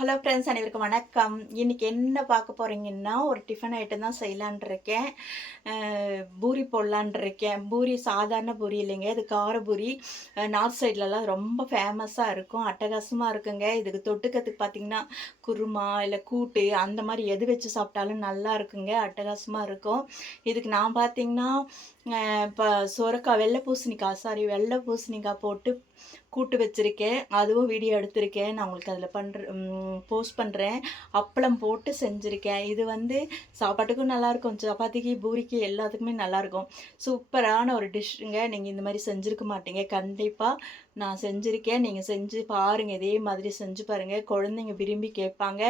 Hello friends, அனைவருக்கும் வணக்கம். இன்னைக்கு என்ன பார்க்க போறீங்கன்னா, ஒரு டிஃபன் ஐட்டம் தான் செய்யலான்னு இருக்கேன். பூரி போடலான்னு இருக்கேன். பூரி சாதாரண பூரி இல்லைங்க. இது கார பூரி. நார்த் சைட்லலாம் ரொம்ப ஃபேமஸா இருக்கும். அட்டகாசமா இருக்குங்க. இதுக்கு தொட்டுக்கிறதுக்கு பார்த்தீங்கன்னா, குருமா இல்ல கூட்டு அந்த மாரி எது வச்சு சாப்பிட்டாலும் நல்லா இருக்குங்க. அட்டகாசமா இருக்கும். இதுக்கு நான் பார்த்தீங்கன்னா, இப்ப வெள்ள பூசணிக்காய் போட்டு கூட்டு வச்சிருக்கேன். அதுவும் வீடியோ எடுத்திருக்கேன். நான் உங்களுக்கு அதில போஸ்ட் பண்றேன். அப்பளம் போட்டு செஞ்சிருக்கேன். இது வந்து சாப்பாட்டுக்கும் நல்லாயிருக்கும். சப்பாத்திக்கு, பூரிக்கு எல்லாத்துக்குமே நல்லாயிருக்கும். சூப்பரான ஒரு டிஷ்ஷுங்க. நீங்க இந்த மாரி செஞ்சிருக்க மாட்டீங்க. கண்டிப்பா நான் செஞ்சிருக்கேன். நீங்க செஞ்சு பாருங்க. இதே மாதிரி செஞ்சு பாருங்க. குழந்தைங்க விரும்பி கேட்பாங்க.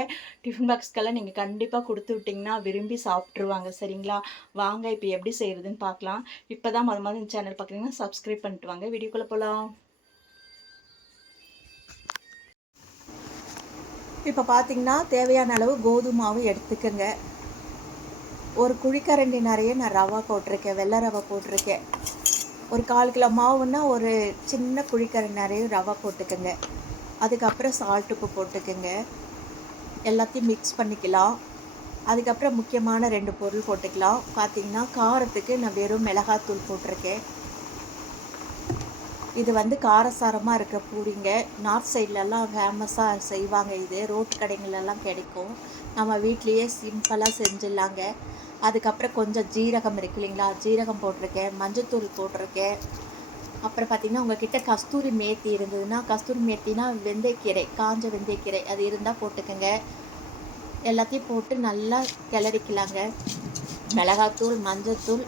டிஃபன் பாக்ஸ்க்கெல்லாம் நீங்க கண்டிப்பா குடுத்து விட்டீங்கன்னா, விரும்பி சாப்ட்டுருவாங்க. சரிங்களா? வாங்க இப்ப எப்படி செய்றதுன்னு பார்க்கலாம். இப்ப தான் மொத இந்த சேனல் பார்க்குறீங்கன்னா, சப்ஸ்கிரைப் பண்ணிட்டு வாங்க. வீடியோக்குள்ள போலாம். இப்போ பார்த்தீங்கன்னா, தேவையான அளவு கோதுமை மாவு எடுத்துக்கங்க. ஒரு குழிக்கரண்டி நிறைய நான் ரவா போட்டிருக்கேன். வெள்ளை ரவா போட்டிருக்கேன். ஒரு 1/4 கிலோ மாவுன்னா, ஒரு சின்ன குழிக்கரண்டி நிறைய ரவா போட்டுக்கங்க. அதுக்கப்புறம் சால்ட் உப்பு போட்டுக்கங்க. எல்லாத்தையும் மிக்ஸ் பண்ணிக்கலாம். அதுக்கப்புறம் முக்கியமான 2 பொருள் போட்டுக்கலாம். பார்த்தீங்கன்னா, காரத்துக்கு நான் வெறும் மிளகாத்தூள் போட்டிருக்கேன். இது வந்து காரசாரமாக இருக்கிற பூரிங்க. நார்த் சைட்லலாம் ஃபேமஸாக செய்வாங்க இது. ரோட்டு கடைங்களெல்லாம் கிடைக்கும். நம்ம வீட்லேயே சிம்பிளாக செஞ்சிடலாங்க. அதுக்கப்புறம் கொஞ்சம் ஜீரகம் இருக்கு இல்லைங்களா, ஜீரகம் போட்டிருக்கேன், மஞ்சத்தூள் போட்டிருக்கேன். அப்புறம் பார்த்திங்கன்னா, உங்கள்கிட்ட கஸ்தூரி மேத்தி இருந்ததுன்னா, கஸ்தூரி மேத்தினா வெந்தயக்கீரை, காஞ்ச வெந்தயக்கீரை அது இருந்தால் போட்டுக்கோங்க. எல்லாத்தையும் போட்டு நல்லா கிளறிக்கலாங்க. மிளகாத்தூள், மஞ்சத்தூள்,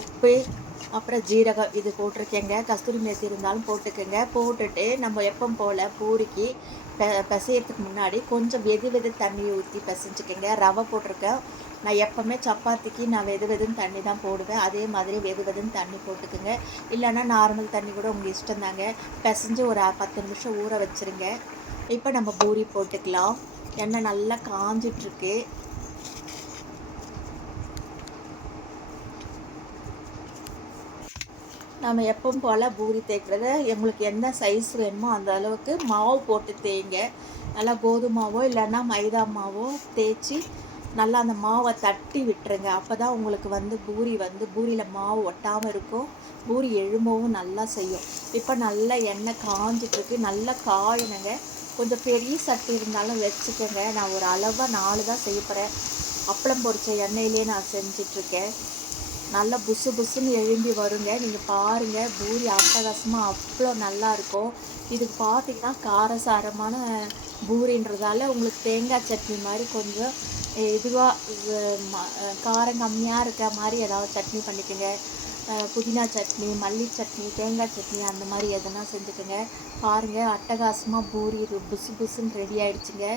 உப்பு, அப்புறம் ஜீரகம் இது போட்டிருக்கேங்க. கஸ்தூரி மேத்தி இருந்தாலும் போட்டுக்கோங்க. போட்டுட்டு நம்ம எப்பவும் போல் பூரிக்கு பிசையறதுக்கு முன்னாடி கொஞ்சம் வெது தண்ணி ஊற்றி பிசைஞ்சிக்கோங்க. ரவை போட்டிருக்கேன். நான் எப்போவுமே சப்பாத்திக்கு நான் வெதுன்னு தண்ணி தான் போடுவேன். அதே மாதிரி வெதுன்னு தண்ணி போட்டுக்கோங்க. இல்லைன்னா நார்மல் தண்ணி கூட உங்கள் இஷ்டம் தாங்க. பிசைஞ்சு ஒரு 10 நிமிஷம் ஊற வச்சுருங்க. இப்போ நம்ம பூரி போட்டுக்கலாம். எண்ணெய் நல்லா காஞ்சிட்ருக்கு. நம்ம எப்பவும் போல் பூரி தேய்க்கிறத உங்களுக்கு எந்த சைஸ் வேணுமோ அந்த அளவுக்கு மாவு போட்டு தேய்ங்க. நல்லா கோதுமை மாவோ இல்லைன்னா மைதா மாவோ தேய்ச்சி நல்லா அந்த மாவை தட்டி விட்டுருங்க. அப்போ தான் உங்களுக்கு வந்து பூரியில் மாவு ஒட்டாமல் இருக்கும். பூரி எழும்பவும் நல்லா செய்யும். இப்போ நல்லா எண்ணெய் காஞ்சிட்ருக்கு. நல்லா காயணுங்க. கொஞ்சம் பெரிய சட்டி இருந்தாலும் வச்சுக்கோங்க. நான் ஒரு அளவாக 4 தான் செய்ய போகிறேன். அப்பளம் பொரிச்ச எண்ணெயிலே நான் செஞ்சிட்ருக்கேன். நல்லா புசு புசுன்னு எழும்பி வருங்க. நீங்கள் பாருங்கள், பூரி அட்டகாசமாக அவ்வளோ நல்லாயிருக்கும். இதுக்கு பார்த்தீங்கன்னா, காரசாரமான பூரின்றதால உங்களுக்கு தேங்காய் சட்னி மாதிரி கொஞ்சம் இதுவாக காரம் கம்மியாக இருக்க மாதிரி ஏதாவது சட்னி பண்ணிக்கோங்க. புதினா சட்னி, மல்லி சட்னி, தேங்காய் சட்னி அந்த மாதிரி எதனா செஞ்சுக்கோங்க. பாருங்கள், அட்டகாசமாக பூரி புசு புசுன்னு ரெடி ஆகிடுச்சுங்க.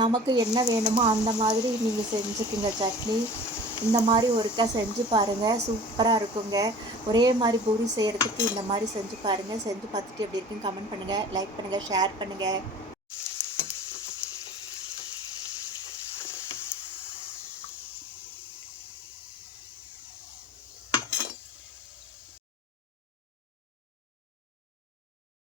நமக்கு என்ன வேணுமோ அந்த மாதிரி நீங்கள் செஞ்சுக்குங்க சட்னி. இந்த மாதிரி ஒருக்கா செஞ்சு பாருங்கள், சூப்பராக இருக்குங்க. ஒரே மாதிரி பூரி செய்கிறதுக்கு இந்த மாதிரி செஞ்சு பாருங்கள். செஞ்சு பார்த்துட்டு எப்படி இருக்குன்னு கமெண்ட் பண்ணுங்கள், லைக் பண்ணுங்கள், ஷேர் பண்ணுங்கள்.